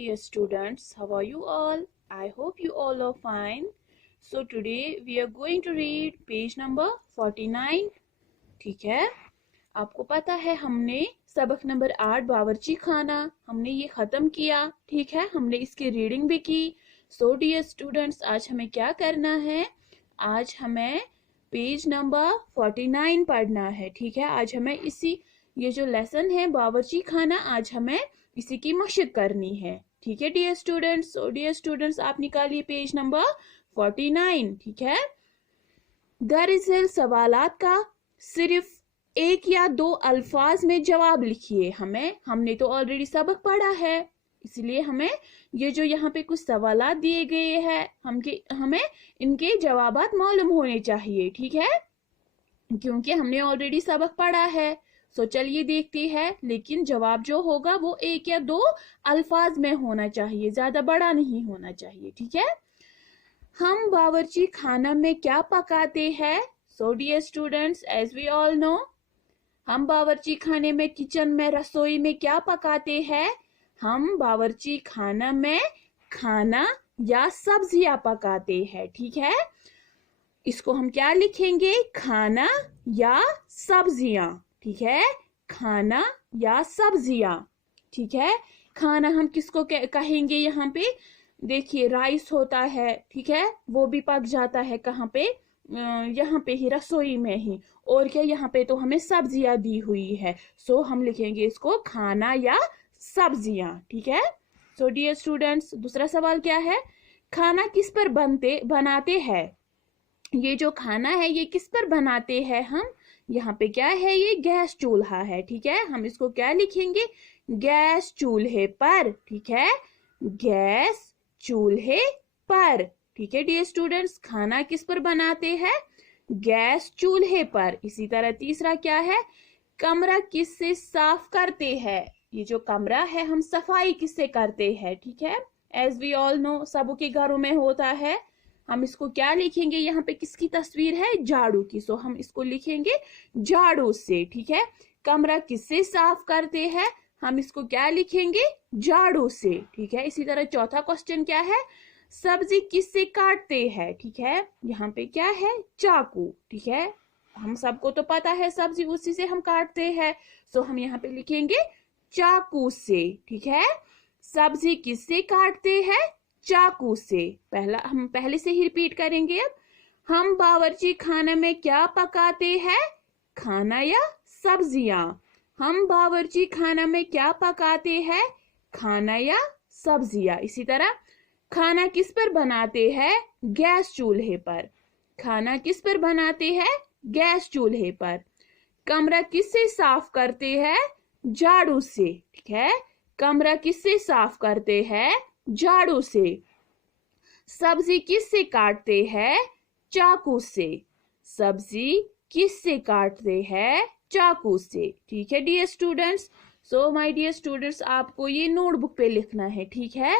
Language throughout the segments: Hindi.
dear students, how are you all? I hope you all are fine. So today we are going to read page number 49. ठीक है, आपको पता है हमने सबक नंबर 8 बावर्ची खाना हमने ये खत्म किया. ठीक है, हमने इसकी रीडिंग भी की. So dear students, आज हमें क्या करना है? आज हमें पेज नंबर 49 पढ़ना है. ठीक है, आज हमें ये जो लेसन है बावर्ची खाना, आज हमें इसी की मशक करनी है. ठीक है dear students. So dear students, आप निकालिए पेज नंबर 49. ठीक है, दरअसल सवालात का सिर्फ एक या दो अल्फाज में जवाब लिखिए. हमने तो ऑलरेडी सबक पढ़ा है, इसलिए हमें ये जो यहाँ पे कुछ सवालात दिए गए हैं हमें इनके जवाबात मालूम होने चाहिए. ठीक है, क्योंकि हमने ऑलरेडी सबक पढ़ा है. सो चलिए देखते हैं, लेकिन जवाब जो होगा वो एक या दो अल्फाज में होना चाहिए, ज्यादा बड़ा नहीं होना चाहिए. ठीक है, हम बावर्ची खाना में क्या पकाते हैं? So dear students, as we all know, हम बावर्ची खाने में, किचन में, रसोई में क्या पकाते हैं? हम बावर्ची खाना में खाना या सब्जियां पकाते हैं. ठीक है, इसको हम क्या लिखेंगे? खाना या सब्जियां. ठीक है, खाना या सब्जियां. ठीक है, खाना हम किसको कहेंगे? यहाँ पे देखिए राइस होता है. ठीक है, वो भी पक जाता है कहाँ पे? यहाँ पे ही, रसोई में ही. और क्या, यहाँ पे तो हमें सब्जियां दी हुई है, सो हम लिखेंगे इसको खाना या सब्जियां. ठीक है. सो डियर स्टूडेंट्स, दूसरा सवाल क्या है? खाना किस पर बनाते हैं? ये जो खाना है ये किस पर बनाते हैं हम? यहाँ पे क्या है? ये गैस चूल्हा है. ठीक है, हम इसको क्या लिखेंगे? गैस चूल्हे पर. ठीक है, गैस चूल्हे पर. ठीक है डियर स्टूडेंट्स, खाना किस पर बनाते हैं? गैस चूल्हे पर. इसी तरह तीसरा क्या है? कमरा किससे साफ करते हैं? ये जो कमरा है हम सफाई किससे करते हैं? ठीक है, एज वी ऑल नो, सबके घरों में होता है. हम इसको क्या लिखेंगे? यहाँ पे किसकी तस्वीर है? झाड़ू की. सो हम इसको लिखेंगे झाड़ू से. ठीक है, कमरा किससे साफ करते हैं? हम इसको क्या लिखेंगे? झाड़ू से. ठीक है, इसी तरह चौथा क्वेश्चन क्या है? सब्जी किससे काटते हैं? ठीक है, यहाँ पे क्या है? चाकू. ठीक है, हम सबको तो पता है सब्जी उसी से हम काटते हैं, सो हम यहाँ पे लिखेंगे चाकू से. ठीक है, सब्जी किससे काटते हैं? चाकू से. हम पहले से ही रिपीट करेंगे. अब हम बावर्ची खाना में क्या पकाते हैं? खाना या सब्जियां. हम बावर्ची खाना में क्या पकाते हैं? खाना या सब्जियां. इसी तरह खाना किस पर बनाते हैं? गैस चूल्हे पर. खाना किस पर बनाते हैं? गैस चूल्हे पर. कमरा किससे साफ करते हैं? झाड़ू से. ठीक है, कमरा किससे साफ करते हैं? झाड़ू से. सब्जी किससे काटते हैं? चाकू से. सब्जी किससे काटते हैं? चाकू से. ठीक है dear students. So my dear students, आपको ये नोटबुक पे लिखना है. ठीक है,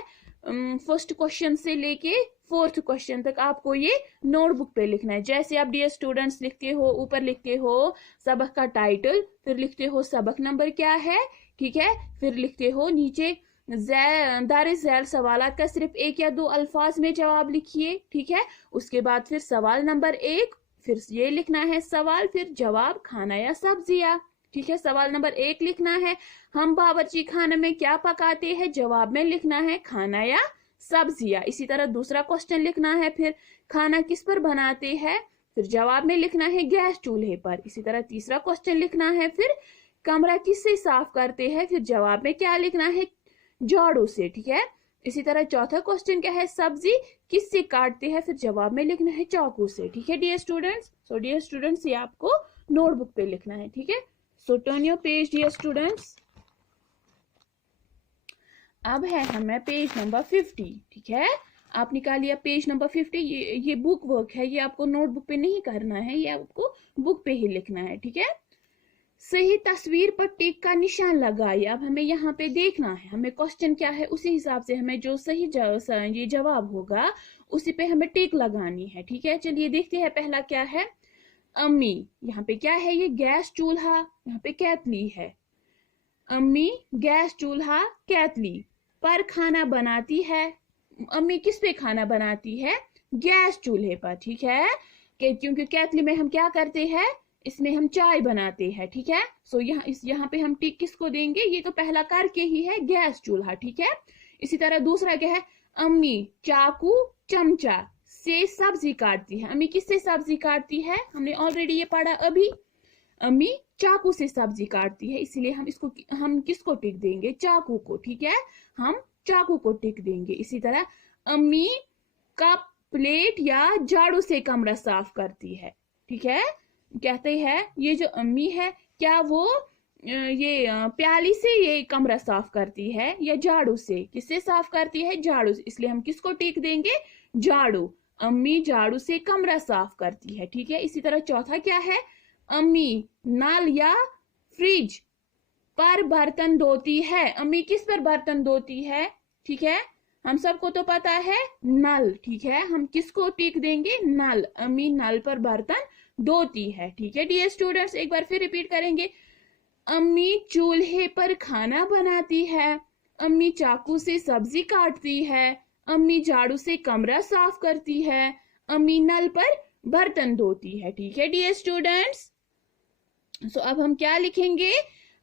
फर्स्ट क्वेश्चन से लेके फोर्थ क्वेश्चन तक आपको ये नोटबुक पे लिखना है. जैसे आप डियर स्टूडेंट्स लिखते हो, ऊपर लिखते हो सबक का टाइटल, फिर लिखते हो सबक नंबर क्या है. ठीक है, फिर लिखते हो नीचे दार सवालात का सिर्फ एक या दो अल्फाज में जवाब लिखिए. ठीक है, उसके बाद फिर सवाल नंबर 1, फिर ये लिखना है सवाल, फिर जवाब खाना या सब्जियां. ठीक है, सवाल नंबर 1 लिखना है हम बावर्ची खाने में क्या पकाते हैं? जवाब में लिखना है खाना या सब्जियां. इसी तरह दूसरा क्वेश्चन लिखना है, फिर खाना किस पर बनाते हैं? फिर जवाब में लिखना है गैस चूल्हे पर. इसी तरह तीसरा क्वेश्चन लिखना है, फिर कमरा किससे साफ करते हैं? फिर जवाब में क्या लिखना है? झाड़ू से. ठीक है, इसी तरह चौथा क्वेश्चन क्या है? सब्जी किससे काटते हैं? फिर जवाब में लिखना है चाकू से. ठीक है dear students. So dear students, ये आपको नोटबुक पे लिखना है. ठीक है, so turn your page dear students. अब है हमें पेज नंबर 50. ठीक है, आप निकालिए पेज नंबर 50. ये बुक वर्क है, ये आपको नोटबुक पे नहीं करना है, ये आपको बुक पे ही लिखना है. ठीक है, सही तस्वीर पर टिक का निशान लगाइए. अब हमें यहाँ पे देखना है हमें क्वेश्चन क्या है, उसी हिसाब से हमें जो सही ये जवाब होगा उसी पे हमें टिक लगानी है. ठीक है, चलिए देखते हैं. पहला क्या है? अम्मी. यहाँ पे क्या है? ये गैस चूल्हा, यहाँ पे कैतली है. अम्मी, गैस चूल्हा, कैतली. पर खाना बनाती है। अम्मी किस पे खाना बनाती है? गैस चूल्हे पर, ठीक है। क्योंकि केतली में हम क्या करते हैं, इसमें हम चाय बनाते हैं, ठीक है। सो यहाँ पे हम टिक किसको देंगे? ये तो पहला करके ही है, गैस चूल्हा, ठीक है। इसी तरह दूसरा क्या है? अम्मी चाकू चमचा से सब्जी काटती है। अम्मी किससे सब्जी काटती है? हमने ऑलरेडी ये पढ़ा अभी। अम्मी चाकू से सब्जी काटती है, इसलिए हम किसको टिक देंगे? चाकू को, ठीक है। हम चाकू को टिक देंगे। इसी तरह अम्मी का प्लेट या झाड़ू से कमरा साफ करती है, ठीक है। कहते हैं ये जो अम्मी है, क्या वो ये प्याली से ये कमरा साफ करती है या झाड़ू से? किससे साफ करती है? झाड़ू से, इसलिए हम किसको टिक देंगे? झाड़ू। अम्मी झाड़ू से कमरा साफ करती है, ठीक है। इसी तरह चौथा क्या है? अम्मी नल या फ्रिज पर बर्तन धोती है। अम्मी किस पर बर्तन धोती है? ठीक है, हम सबको तो पता है नल, ठीक है। हम किसको टिक देंगे? नल। अम्मी नल पर बर्तन धोती है, ठीक है। डियर स्टूडेंट्स, एक बार फिर रिपीट करेंगे। अम्मी चूल्हे पर खाना बनाती है। अम्मी चाकू से सब्जी काटती है। अम्मी झाड़ू से कमरा साफ करती है। अम्मी नल पर बर्तन धोती है, ठीक है डियर स्टूडेंट्स। सो अब हम क्या लिखेंगे?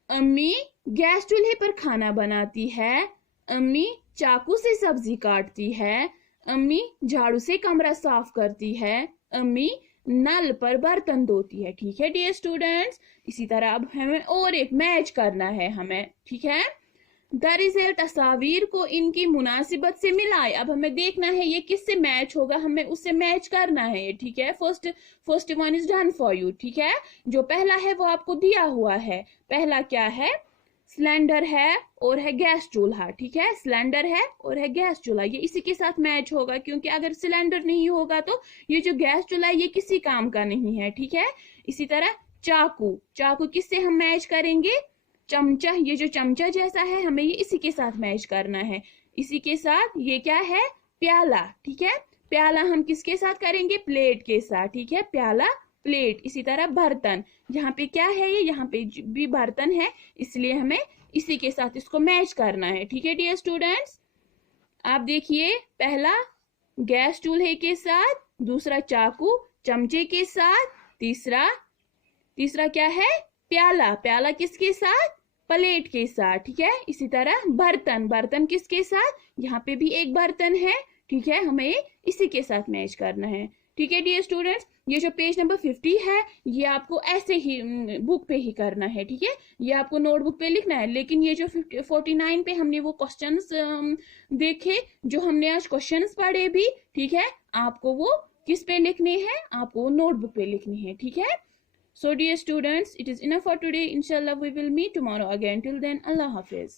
अम्मी गैस चूल्हे पर खाना बनाती है। अम्मी चाकू से सब्जी काटती है। अम्मी झाड़ू से कमरा साफ करती है। अम्मी नल पर बर्तन धोती है, ठीक है डियर स्टूडेंट्स। इसी तरह अब हमें और एक मैच करना है हमें, ठीक है। दरअसल तस्वीर को इनकी मुनासिबत से मिलाए। अब हमें देखना है ये किससे मैच होगा, हमें उससे मैच करना है, ठीक है। First one is done for you, ठीक है। जो पहला है वो आपको दिया हुआ है। पहला क्या है? सिलेंडर है और है गैस चूल्हा, ठीक है। सिलेंडर है और है गैस चूल्हा, ये इसी के साथ मैच होगा, क्योंकि अगर सिलेंडर नहीं होगा तो ये जो गैस चूल्हा है ये किसी काम का नहीं है, ठीक है। इसी तरह चाकू, चाकू किससे हम मैच करेंगे? चमचा, ये जो चमचा जैसा है हमें ये इसी के साथ मैच करना है। इसी के साथ ये क्या है? प्याला, ठीक है। प्याला हम किसके साथ करेंगे? प्लेट के साथ, ठीक है। प्याला प्लेट। इसी तरह बर्तन, यहाँ पे क्या है? ये यहाँ पे भी बर्तन है, इसलिए हमें इसी के साथ इसको मैच करना है, ठीक है डियर स्टूडेंट्स। आप देखिए, पहला गैस चूल्हे के साथ, दूसरा चाकू चमचे के साथ, तीसरा क्या है? प्याला, प्याला किसके साथ? प्लेट के साथ, ठीक है। इसी तरह बर्तन, बर्तन किसके साथ? यहाँ पे भी एक बर्तन है, ठीक है। हमें इसी के साथ मैच करना है, ठीक है डियर स्टूडेंट्स। ये जो पेज नंबर 50 है ये आपको ऐसे ही बुक पे ही करना है, ठीक है। ये आपको नोटबुक पे लिखना है। लेकिन ये जो 49 पे हमने वो क्वेश्चंस देखे, जो हमने आज क्वेश्चंस पढ़े भी, ठीक है, आपको वो किस पे लिखने हैं? आपको वो नोटबुक पे लिखने हैं, ठीक है। So dear students, it is enough for today. Inshallah we will meet tomorrow again. Till then, Allah Hafiz.